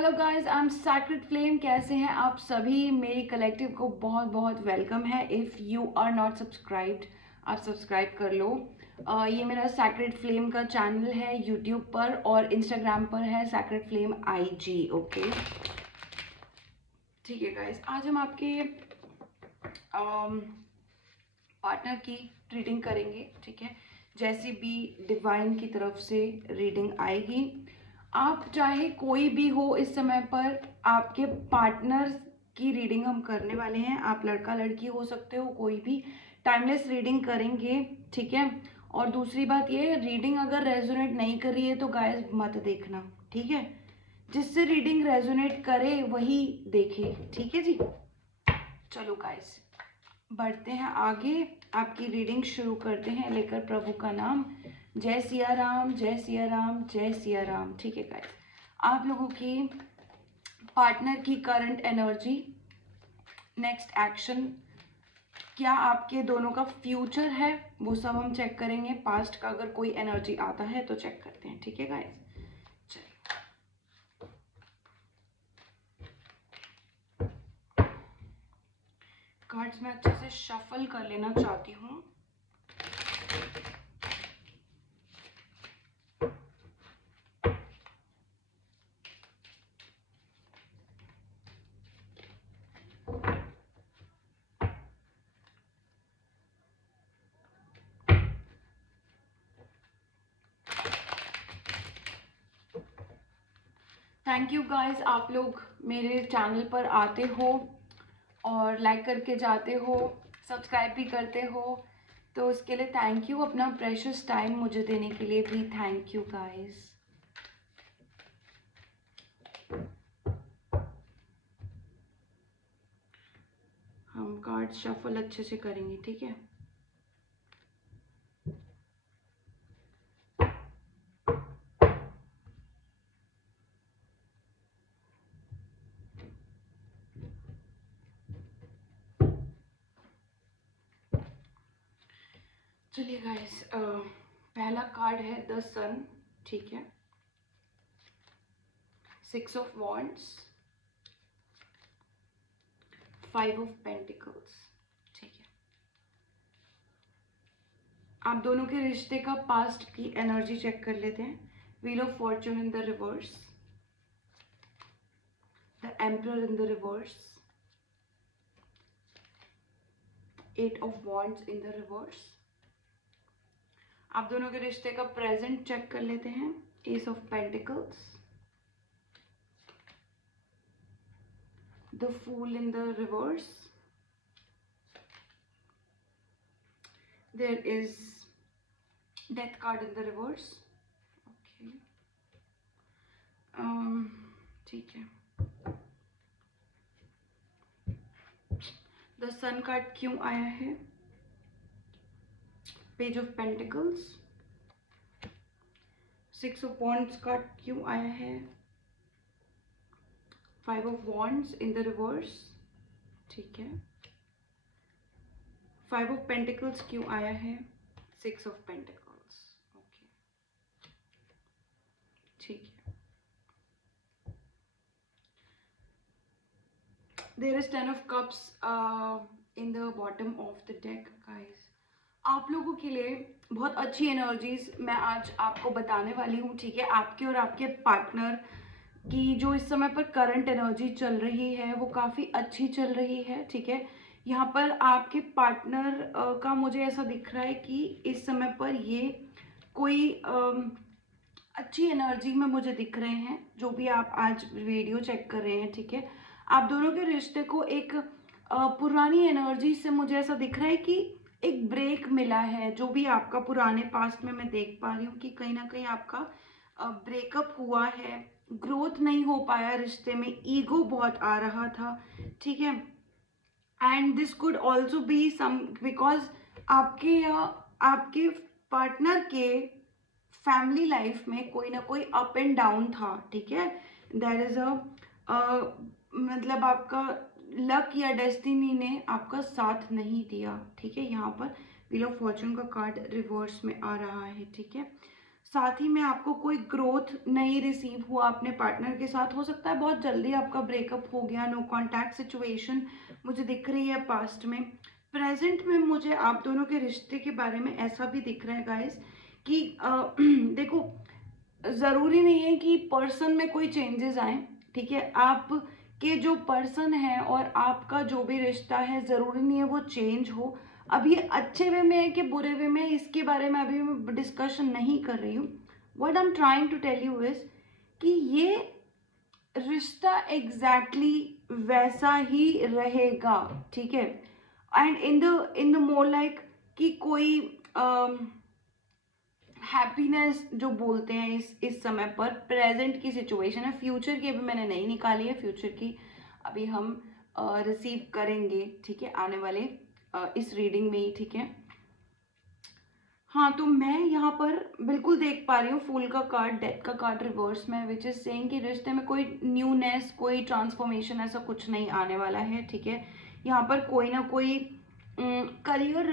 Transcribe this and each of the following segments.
Hello guys, I am sacred flame. कैसे हैं आप सभी? मेरी कलेक्टिव को बहुत बहुत वेलकम है। If you are not subscribed, आप सब्सक्राइब कर लो। ये मेरा सैक्रेड फ्लेम का चैनल है यूट्यूब पर और इंस्टाग्राम पर है सैक्रेड फ्लेम IG। ओके, ठीक है गाइस, आज हम आपके पार्टनर की रीडिंग करेंगे। ठीक है, जैसी भी डिवाइन की तरफ से रीडिंग आएगी, आप चाहे कोई भी हो इस समय पर, आपके पार्टनर की रीडिंग हम करने वाले हैं। आप लड़का लड़की हो सकते हो, कोई भी टाइमलेस रीडिंग करेंगे। ठीक है, और दूसरी बात ये, रीडिंग अगर रेजोनेट नहीं कर रही है तो गाइस मत देखना। ठीक है, जिससे रीडिंग रेजोनेट करे वही देखे। ठीक है जी, चलो गाइस बढ़ते हैं आगे, आपकी रीडिंग शुरू करते हैं लेकर प्रभु का नाम। जय सिया राम, जय सिया राम, जय सिया राम। ठीक है गाइस, आप लोगों की पार्टनर की करंट एनर्जी, नेक्स्ट एक्शन, क्या आपके दोनों का फ्यूचर है, वो सब हम चेक करेंगे। पास्ट का अगर कोई एनर्जी आता है तो चेक करते हैं। ठीक है गाइस, कार्ड्स में अच्छे से शफल कर लेना चाहती हूँ। थैंक यू गाइस, आप लोग मेरे चैनल पर आते हो और लाइक करके जाते हो, सब्सक्राइब भी करते हो, तो उसके लिए थैंक यू। अपना प्रेशियस टाइम मुझे देने के लिए भी थैंक यू गाइस। हम कार्ड शफल अच्छे से करेंगे। ठीक है, चलिए गाइस, पहला कार्ड है द सन। ठीक है, 6 ऑफ वॉन्ड्स, 5 ऑफ पेंटिकल्स। ठीक है, आप दोनों के रिश्ते का पास्ट की एनर्जी चेक कर लेते हैं। Wheel of Fortune in the reverse, the emperor in the reverse, 8 of wands in the reverse. आप दोनों के रिश्ते का प्रेजेंट चेक कर लेते हैं। Ace of pentacles, the fool in the reverse, there is death card in the reverse. Okay, ठीक है, द सन कार्ड क्यों आया है? Page of pentacles, 6 of wands card क्यों आया है? 5 of wands in the reverse. ठीक है, 5 ऑफ पेंटिकल्स क्यों आया है? 6 ऑफ पेंटिकल्स। ओके, ठीक है, there is 10 of cups in the bottom of the deck. Guys, आप लोगों के लिए बहुत अच्छी एनर्जीज मैं आज आपको बताने वाली हूँ। ठीक है, आपके और आपके पार्टनर की जो इस समय पर करंट एनर्जी चल रही है वो काफ़ी अच्छी चल रही है। ठीक है, यहाँ पर आपके पार्टनर का मुझे ऐसा दिख रहा है कि इस समय पर ये कोई अच्छी एनर्जी में मुझे दिख रहे हैं, जो भी आप आज वीडियो चेक कर रहे हैं। ठीक है, आप दोनों के रिश्ते को एक पुरानी एनर्जी से मुझे ऐसा दिख रहा है कि एक ब्रेक मिला है। जो भी आपका पुराने पास्ट में मैं देख पा रही हूँ कि कहीं ना कहीं आपका ब्रेकअप हुआ है, ग्रोथ नहीं हो पाया रिश्ते में, ईगो बहुत आ रहा था। ठीक है, and this could also be some because आपके पार्टनर के फैमिली लाइफ में कोई ना कोई अप एंड डाउन था। ठीक है, देयर इज मतलब आपका लक या डेस्टिनी ने आपका साथ नहीं दिया। ठीक है, यहाँ पर व्हील ऑफ फॉर्चून का कार्ड रिवर्स में आ रहा है। ठीक है, साथ ही में आपको कोई ग्रोथ नहीं रिसीव हुआ अपने पार्टनर के साथ, हो सकता है बहुत जल्दी आपका ब्रेकअप हो गया, नो कांटेक्ट सिचुएशन मुझे दिख रही है पास्ट में। प्रेजेंट में मुझे आप दोनों के रिश्ते के बारे में ऐसा भी दिख रहा है गाइस कि देखो, ज़रूरी नहीं है कि पर्सन में कोई चेंजेस आए, ठीक है। आप के जो पर्सन है और आपका जो भी रिश्ता है, ज़रूरी नहीं है वो चेंज हो। अब ये अच्छे वे में है कि बुरे वे में, इसके बारे में अभी मैं डिस्कशन नहीं कर रही हूँ। What I am trying to tell you is कि ये रिश्ता एग्जैक्टली वैसा ही रहेगा, ठीक है। And in the more like कि कोई हैप्पीनेस जो बोलते हैं इस समय पर प्रेजेंट की सिचुएशन है, फ्यूचर की अभी मैंने नहीं निकाली है, फ्यूचर की अभी हम रिसीव करेंगे, ठीक है, आने वाले इस रीडिंग में ही, ठीक है। हाँ, तो मैं यहाँ पर बिल्कुल देख पा रही हूँ फूल का कार्ड, डेथ का कार्ड रिवर्स में, विच इज सेइंग कि रिश्ते में कोई न्यूनेस, कोई ट्रांसफॉर्मेशन ऐसा कुछ नहीं आने वाला है, ठीक है। यहाँ पर कोई ना कोई करियर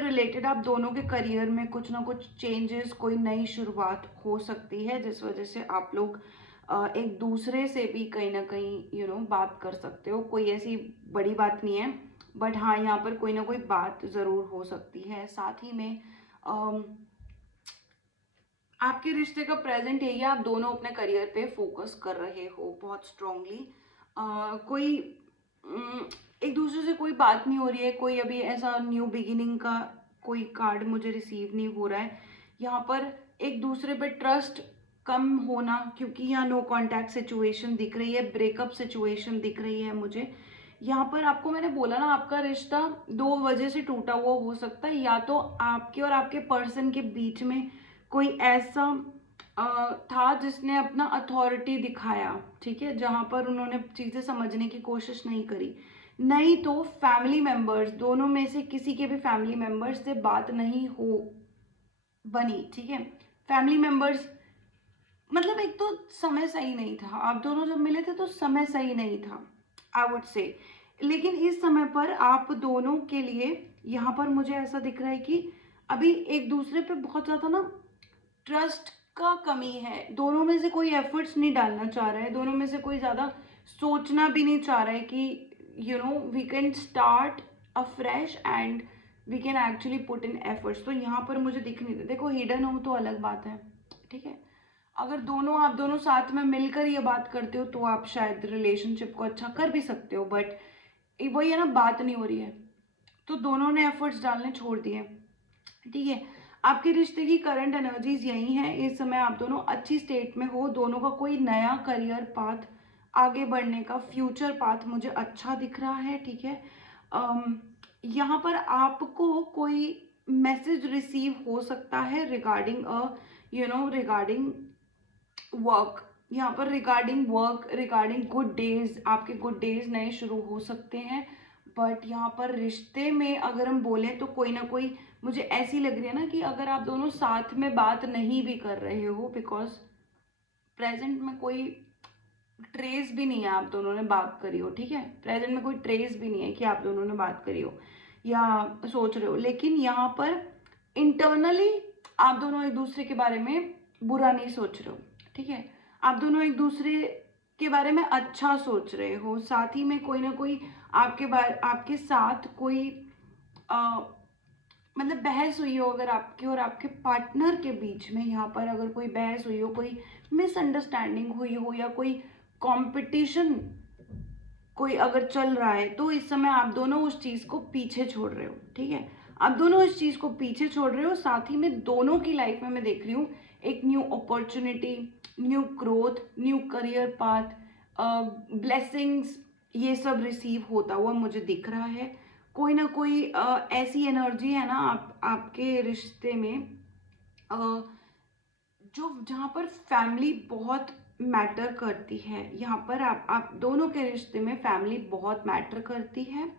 रिलेटेड आप दोनों के करियर में कुछ ना कुछ चेंजेस, कोई नई शुरुआत हो सकती है, जिस वजह से आप लोग एक दूसरे से भी कहीं ना कहीं बात कर सकते हो। कोई ऐसी बड़ी बात नहीं है, बट हाँ, यहाँ पर कोई ना कोई बात ज़रूर हो सकती है। साथ ही में आपके रिश्ते का प्रेजेंट यही है, आप दोनों अपने करियर पे फोकस कर रहे हो बहुत स्ट्रांगली। कोई एक दूसरे से कोई बात नहीं हो रही है, कोई अभी ऐसा न्यू बिगिनिंग का कोई कार्ड मुझे रिसीव नहीं हो रहा है। यहाँ पर एक दूसरे पे ट्रस्ट कम होना, क्योंकि यहाँ नो कांटेक्ट सिचुएशन दिख रही है, ब्रेकअप सिचुएशन दिख रही है मुझे। यहाँ पर आपको मैंने बोला ना, आपका रिश्ता दो वजह से टूटा हुआ हो सकता है, या तो आपके और आपके पर्सन के बीच में कोई ऐसा था जिसने अपना अथॉरिटी दिखाया, ठीक है, जहां पर उन्होंने चीजें समझने की कोशिश नहीं करी। नहीं तो फैमिली मेंबर्स, दोनों में से किसी के भी फैमिली मेंबर्स से बात नहीं हो बनी, ठीक है। फैमिली मेंबर्स मतलब एक तो समय सही नहीं था, आप दोनों जब मिले थे तो समय सही नहीं था, आई वुड से। लेकिन इस समय पर आप दोनों के लिए यहाँ पर मुझे ऐसा दिख रहा है कि अभी एक दूसरे पे बहुत ज़्यादा ना ट्रस्ट का कमी है, दोनों में से कोई एफर्ट्स नहीं डालना चाह रहा है, दोनों में से कोई ज़्यादा सोचना भी नहीं चाह रहा है कि we can start a fresh and we can actually put in efforts. तो यहाँ पर मुझे दिख नहीं, देखो हिडन हो तो अलग बात है, ठीक है। अगर आप दोनों साथ में मिलकर ये बात करते हो तो आप शायद रिलेशनशिप को अच्छा कर भी सकते हो, बट वही है ना, बात नहीं हो रही है, तो दोनों ने एफर्ट्स डालने छोड़ दिए, ठीक है। आपके रिश्ते की करंट एनर्जीज यही हैं, इस समय आप दोनों अच्छी स्टेट में हो, दोनों का कोई नया करियर पाथ, आगे बढ़ने का फ्यूचर पाथ मुझे अच्छा दिख रहा है, ठीक है। यहाँ पर आपको कोई मैसेज रिसीव हो सकता है रिगार्डिंग रिगार्डिंग वर्क, यहाँ पर regarding work, regarding good days, आपके गुड डेज नए शुरू हो सकते हैं। बट यहाँ पर रिश्ते में अगर हम बोलें तो कोई ना कोई मुझे ऐसी लग रही है ना कि अगर आप दोनों साथ में बात नहीं भी कर रहे हो, बिकॉज प्रेजेंट में कोई ट्रेस भी नहीं है आप दोनों ने बात करी हो, ठीक है। प्रेजेंट में कोई ट्रेस भी नहीं है कि आप दोनों ने बात करी हो या सोच रहे हो, लेकिन यहाँ पर इंटरनली आप दोनों एक दूसरे के बारे में बुरा नहीं सोच रहे हो, ठीक है। आप दोनों एक दूसरे के बारे में अच्छा सोच रहे हो। साथ ही में कोई ना कोई आपके साथ कोई मतलब बहस हुई हो अगर आपके और आपके पार्टनर के बीच में, यहाँ पर अगर कोई बहस हुई हो, कोई मिसअंडरस्टैंडिंग हुई हो, या कोई कंपटीशन कोई अगर चल रहा है, तो इस समय आप दोनों उस चीज को पीछे छोड़ रहे हो, ठीक है। आप दोनों इस चीज को पीछे छोड़ रहे हो। साथ ही में दोनों की लाइफ में मैं देख रही हूँ एक new opportunity, new growth, new career path, blessings, ये सब रिसीव होता हुआ मुझे दिख रहा है। कोई ना कोई ऐसी एनर्जी है ना आपके रिश्ते में, जो जहाँ पर फैमिली बहुत मैटर करती है। यहाँ पर आप दोनों के रिश्ते में फैमिली बहुत मैटर करती है,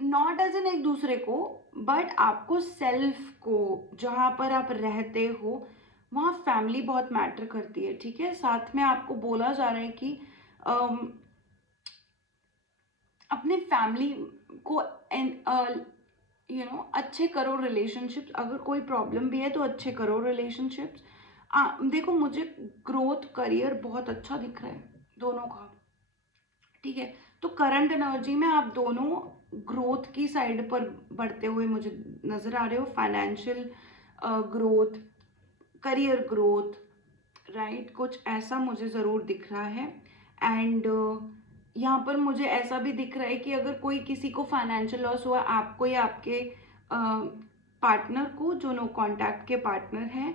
नॉट एज एन एक दूसरे को, बट आपको सेल्फ को, जहाँ पर आप रहते हो वहाँ फैमिली बहुत मैटर करती है, ठीक है। साथ में आपको बोला जा रहा है कि अपने फैमिली को अच्छे करो रिलेशनशिप्स। अगर कोई प्रॉब्लम भी है तो अच्छे करो रिलेशनशिप्स। देखो मुझे ग्रोथ करियर बहुत अच्छा दिख रहा है दोनों का, ठीक है। तो करंट एनर्जी में आप दोनों ग्रोथ की साइड पर बढ़ते हुए मुझे नजर आ रहे हो। Financial growth, career growth, right, कुछ ऐसा मुझे ज़रूर दिख रहा है। एंड यहाँ पर मुझे ऐसा भी दिख रहा है कि अगर कोई किसी को फाइनेंशियल लॉस हुआ, आपको या आपके पार्टनर को, जो नो कांटेक्ट के पार्टनर हैं,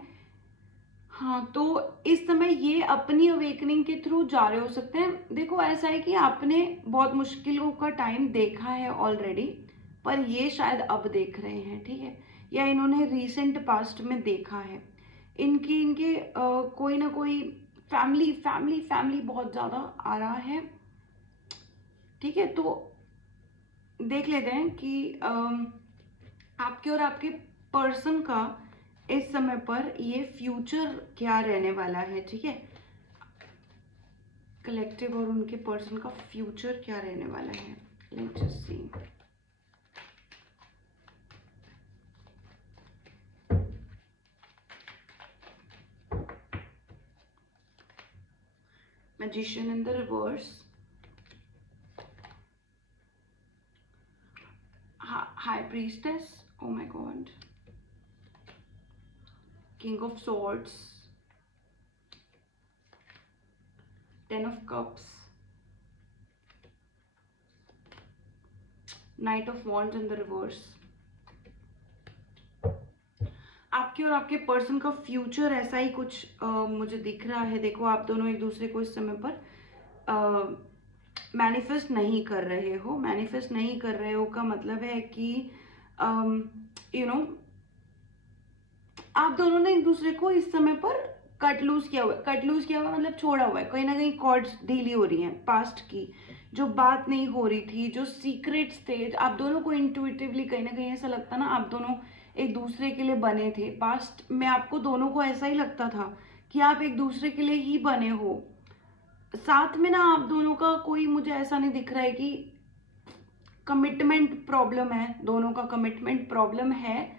हाँ, तो इस समय ये अपनी अवेकनिंग के थ्रू जा रहे हो सकते हैं। देखो ऐसा है कि आपने बहुत मुश्किलों का टाइम देखा है ऑलरेडी, पर ये शायद अब देख रहे हैं, ठीक है, या इन्होंने रिसेंट पास्ट में देखा है। इनके कोई ना कोई फैमिली फैमिली फैमिली बहुत ज़्यादा आ रहा है, ठीक है। तो देख लेते हैं कि आपके और आपके पर्सन का इस समय पर ये फ्यूचर क्या रहने वाला है, ठीक है। कलेक्टिव और उनके पर्सन का फ्यूचर क्या रहने वाला है, let's just see. Magician in the reverse, high priestess, oh my God, king of swords, ten of cups, night of wands in the reverse. आपके और आपके पर्सन का फ्यूचर ऐसा ही कुछ मुझे दिख रहा है। देखो आप दोनों एक दूसरे को इस समय पर मैनिफेस्ट नहीं कर रहे हो। मैनिफेस्ट नहीं कर रहे हो का मतलब है कि यू नो आप दोनों ने एक दूसरे को इस समय पर कट लूज किया हुआ है। कट लूज किया हुआ मतलब छोड़ा हुआ है, कहीं ना कहीं कॉर्ड्स ढीली हो रही हैं। पास्ट की जो बात नहीं हो रही थी, जो सीक्रेट्स थे, आप दोनों को इंट्यूटिवली कहीं ना कहीं ऐसा लगता ना, आप दोनों एक दूसरे के लिए बने थे। पास्ट में आपको दोनों को ऐसा ही लगता था कि आप एक दूसरे के लिए ही बने हो। साथ में ना आप दोनों का कोई, मुझे ऐसा नहीं दिख रहा है कि कमिटमेंट प्रॉब्लम है। दोनों का कमिटमेंट प्रॉब्लम है।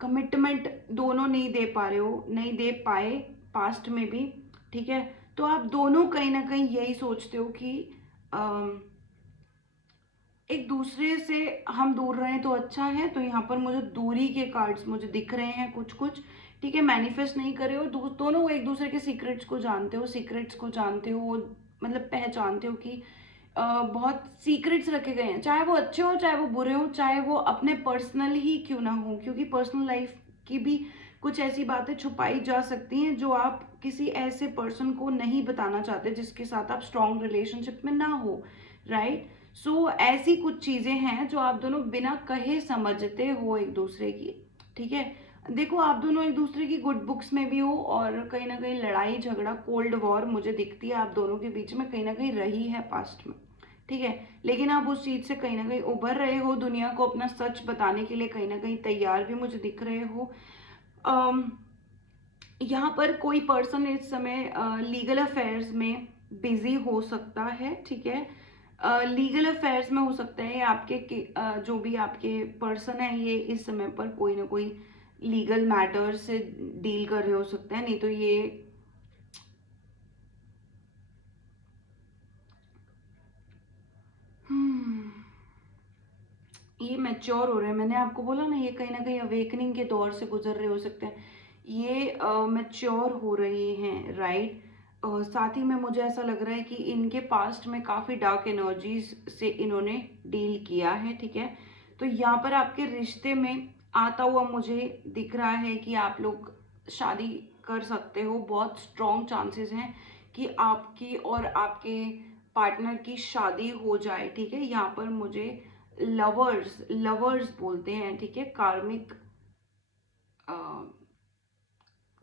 कमिटमेंट दोनों नहीं दे पा रहे हो, नहीं दे पाए पास्ट में भी, ठीक है। तो आप दोनों कहीं ना कहीं यही सोचते हो कि एक दूसरे से हम दूर रहे तो अच्छा है। तो यहाँ पर मुझे दूरी के कार्ड्स मुझे दिख रहे हैं कुछ कुछ, ठीक है। मैनिफेस्ट नहीं करे हो, दोनों एक दूसरे के सीक्रेट्स को जानते हो, सीक्रेट्स को जानते हो, मतलब पहचानते हो कि बहुत सीक्रेट्स रखे गए हैं, चाहे वो अच्छे हो चाहे वो बुरे हो, चाहे वो अपने पर्सनल ही क्यों ना हो, क्योंकि पर्सनल लाइफ की भी कुछ ऐसी बातें छुपाई जा सकती हैं जो आप किसी ऐसे पर्सन को नहीं बताना चाहते जिसके साथ आप स्ट्रॉन्ग रिलेशनशिप में ना हो, राइट। सो ऐसी कुछ चीजें हैं जो आप दोनों बिना कहे समझते हो एक दूसरे की, ठीक है। देखो आप दोनों एक दूसरे की गुड बुक्स में भी हो, और कहीं ना कहीं लड़ाई झगड़ा, कोल्ड वॉर मुझे दिखती है आप दोनों के बीच में कहीं ना कहीं रही है पास्ट में, ठीक है। लेकिन आप उस चीज से कहीं ना कहीं उभर रहे हो, दुनिया को अपना सच बताने के लिए कहीं ना कहीं तैयार भी मुझे दिख रहे हो। यहाँ पर कोई पर्सन इस समय लीगल अफेयर्स में बिजी हो सकता है, ठीक है। लीगल अफेयर्स में हो सकता है आपके जो भी आपके पर्सन है ये इस समय पर कोई ना कोई लीगल मैटर से डील कर रहे हो सकते हैं। नहीं तो ये ये मैच्योर हो रहे हैं। मैंने आपको बोला ना, ये कहीं ना कहीं अवेकनिंग के दौर से गुजर रहे हो सकते हैं। ये मैच्योर हो रहे हैं, राइट। साथ ही में मुझे ऐसा लग रहा है कि इनके पास्ट में काफ़ी डार्क एनर्जीज से इन्होंने डील किया है, ठीक है। तो यहाँ पर आपके रिश्ते में आता हुआ मुझे दिख रहा है कि आप लोग शादी कर सकते हो। बहुत स्ट्रॉन्ग चांसेस हैं कि आपकी और आपके पार्टनर की शादी हो जाए, ठीक है। यहाँ पर मुझे लवर्स लवर्स बोलते हैं, ठीक है, कार्मिक।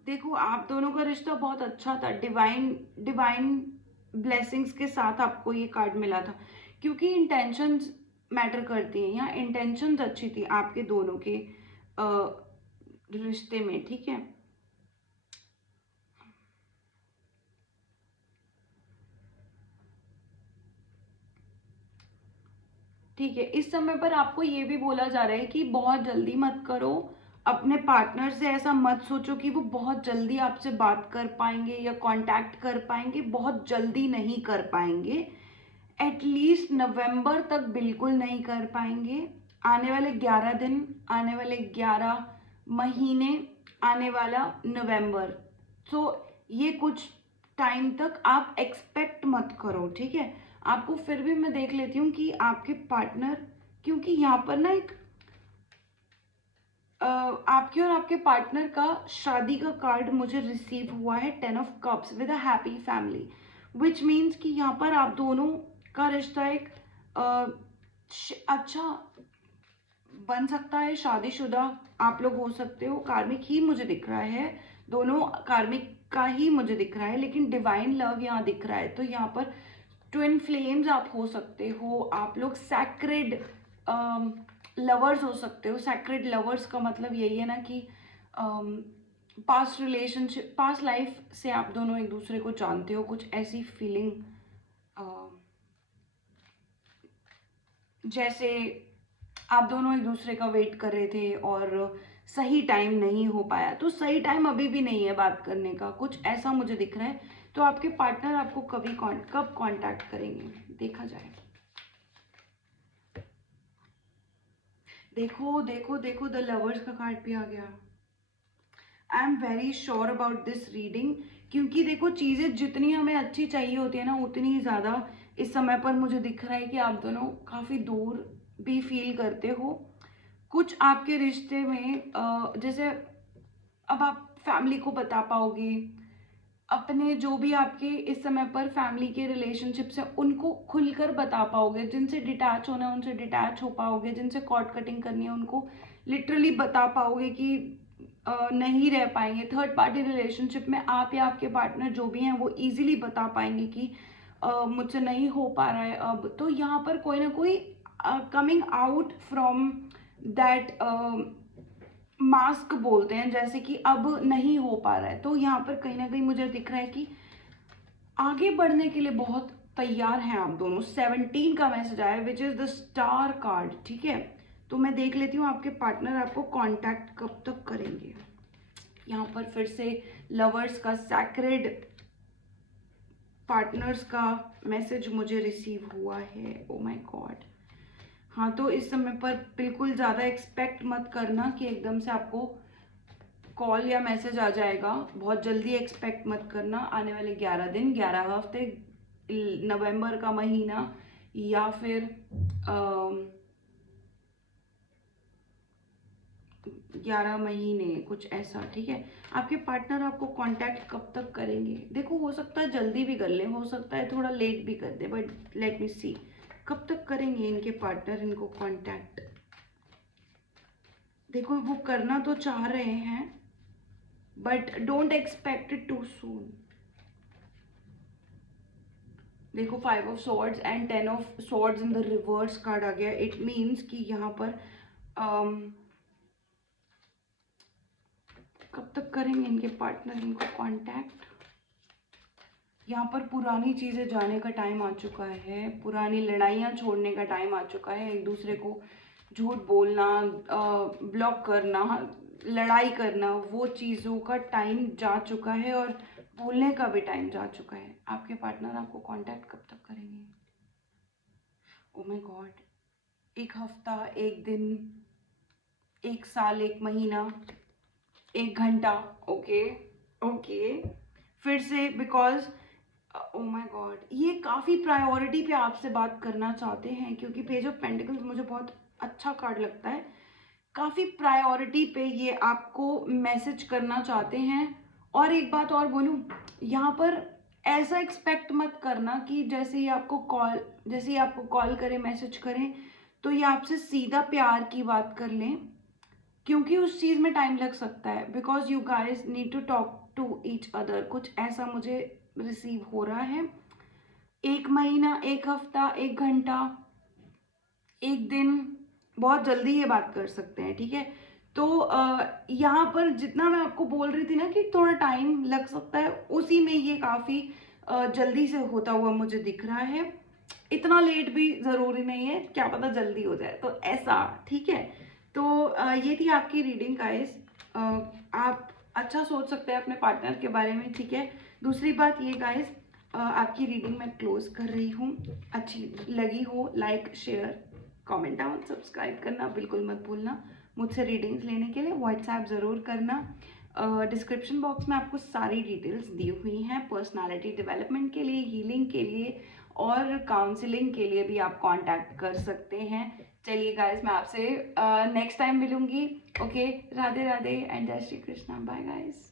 देखो आप दोनों का रिश्ता बहुत अच्छा था, डिवाइन डिवाइन ब्लेसिंग्स के साथ आपको ये कार्ड मिला था, क्योंकि इंटेंशंस मैटर करती हैं। यहाँ इंटेंशंस अच्छी थी आपके दोनों के रिश्ते में, ठीक है। ठीक है, इस समय पर आपको ये भी बोला जा रहा है कि बहुत जल्दी मत करो, अपने पार्टनर से ऐसा मत सोचो कि वो बहुत जल्दी आपसे बात कर पाएंगे या कांटेक्ट कर पाएंगे, बहुत जल्दी नहीं कर पाएंगे। एटलीस्ट नवंबर तक बिल्कुल नहीं कर पाएंगे। आने वाले 11 दिन, आने वाले 11 महीने, आने वाला नवंबर, सो ये कुछ टाइम तक आप एक्सपेक्ट मत करो, ठीक है। आपको फिर भी मैं देख लेती हूँ कि आपके पार्टनर, क्योंकि यहाँ पर ना एक आपके और आपके पार्टनर का शादी का कार्ड मुझे रिसीव हुआ है, 10 of cups with a happy family, which means कि यहाँ पर आप दोनों का रिश्ता एक अच्छा बन सकता है, शादीशुदा आप लोग हो सकते हो। कार्मिक ही मुझे दिख रहा है, दोनों कार्मिक का ही मुझे दिख रहा है, लेकिन डिवाइन लव यहाँ दिख रहा है। तो यहाँ पर ट्विन फ्लेम्स आप हो सकते हो, आप लोग सैक्रेड लवर्स हो सकते हो। सैक्रेड लवर्स का मतलब यही है ना कि पास्ट रिलेशनशिप, पास्ट लाइफ से आप दोनों एक दूसरे को जानते हो, कुछ ऐसी फीलिंग, जैसे आप दोनों एक दूसरे का वेट कर रहे थे और सही टाइम नहीं हो पाया। तो सही टाइम अभी भी नहीं है बात करने का, कुछ ऐसा मुझे दिख रहा है। तो आपके पार्टनर आपको कब कांटेक्ट करेंगे, देखा जाए। देखो देखो देखो, द लवर्स का कार्ड भी आ गया। I am very sure about this reading, क्योंकि देखो चीज़ें जितनी हमें अच्छी चाहिए होती है ना, उतनी ही ज़्यादा इस समय पर मुझे दिख रहा है कि आप दोनों काफ़ी दूर भी फील करते हो। कुछ आपके रिश्ते में जैसे अब आप फैमिली को बता पाओगे, अपने जो भी आपके इस समय पर फैमिली के रिलेशनशिप्स हैं उनको खुलकर बता पाओगे, जिनसे डिटैच होना है उनसे डिटैच हो पाओगे, जिनसे कॉर्ड कटिंग करनी है उनको लिटरली बता पाओगे कि नहीं रह पाएंगे। थर्ड पार्टी रिलेशनशिप में आप या आपके पार्टनर जो भी हैं वो इजीली बता पाएंगे कि मुझसे नहीं हो पा रहा है अब। तो यहाँ पर कोई ना कोई coming out from that mask बोलते हैं, जैसे कि अब नहीं हो पा रहा है। तो यहाँ पर कहीं ना कहीं मुझे दिख रहा है कि आगे बढ़ने के लिए बहुत तैयार हैं आप दोनों। 17 का मैसेज आया, which is the star card, ठीक है। तो मैं देख लेती हूँ आपके पार्टनर आपको कांटेक्ट कब तक करेंगे। यहाँ पर फिर से लवर्स का सैक्रेड पार्टनर्स का मैसेज मुझे रिसीव हुआ है। Oh my God. हाँ, तो इस समय पर बिल्कुल ज़्यादा एक्सपेक्ट मत करना कि एकदम से आपको कॉल या मैसेज आ जाएगा, बहुत जल्दी एक्सपेक्ट मत करना। आने वाले 11 दिन, 11 हफ्ते, नवंबर का महीना, या फिर 11 महीने, कुछ ऐसा, ठीक है। आपके पार्टनर आपको कांटेक्ट कब तक करेंगे, देखो हो सकता है जल्दी भी कर ले, हो सकता है थोड़ा लेट भी कर दे, बट लेट मी सी कब तक करेंगे इनके पार्टनर इनको कांटेक्ट। देखो वो करना तो चाह रहे हैं, but don't expect it too soon. देखो 5 of swords and 10 of swords in the reverse card आ गया। इट मीन्स कि यहाँ पर कब तक करेंगे इनके पार्टनर इनको कांटेक्ट। यहाँ पर पुरानी चीज़ें जाने का टाइम आ चुका है, पुरानी लड़ाइयाँ छोड़ने का टाइम आ चुका है। एक दूसरे को झूठ बोलना, ब्लॉक करना, लड़ाई करना, वो चीज़ों का टाइम जा चुका है और भूलने का भी टाइम जा चुका है। आपके पार्टनर आपको कांटेक्ट कब तक करेंगे। ओ माय गॉड, एक हफ्ता, एक दिन, एक साल, एक महीना, एक घंटा, ओके ओके। फिर से बिकॉज ओ माय गॉड, ये काफ़ी प्रायोरिटी पे आपसे बात करना चाहते हैं, क्योंकि पेज ऑफ पेंटिकल्स मुझे बहुत अच्छा कार्ड लगता है। काफ़ी प्रायोरिटी पे ये आपको मैसेज करना चाहते हैं। और एक बात और बोलूँ, यहाँ पर ऐसा एक्सपेक्ट मत करना कि जैसे ही आपको कॉल करें, मैसेज करें, तो ये आपसे सीधा प्यार की बात कर लें, क्योंकि उस चीज़ में टाइम लग सकता है। Because you guys need to talk to each other, कुछ ऐसा मुझे रिसीव हो रहा है। एक महीना, एक हफ्ता, एक घंटा, एक दिन, बहुत जल्दी ये बात कर सकते हैं, ठीक है। तो यहाँ पर जितना मैं आपको बोल रही थी ना कि थोड़ा टाइम लग सकता है, उसी में ये काफ़ी जल्दी से होता हुआ मुझे दिख रहा है। इतना लेट भी ज़रूरी नहीं है, क्या पता जल्दी हो जाए, तो ऐसा, ठीक है। तो ये थी आपकी रीडिंग गाइस। आप अच्छा सोच सकते हैं अपने पार्टनर के बारे में, ठीक है। दूसरी बात ये गाइस, आपकी रीडिंग मैं क्लोज कर रही हूँ। अच्छी लगी हो like share comment down, subscribe करना बिल्कुल मत भूलना। मुझसे रीडिंग्स लेने के लिए व्हाट्सएप ज़रूर करना। डिस्क्रिप्शन बॉक्स में आपको सारी डिटेल्स दी हुई हैं। पर्सनालिटी डेवलपमेंट के लिए, हीलिंग के लिए और काउंसलिंग के लिए भी आप कांटेक्ट कर सकते हैं। चलिए गाइस, मैं आपसे नेक्स्ट टाइम मिलूंगी। ओके, राधे राधे एंड जय श्री कृष्णा। Bye guys.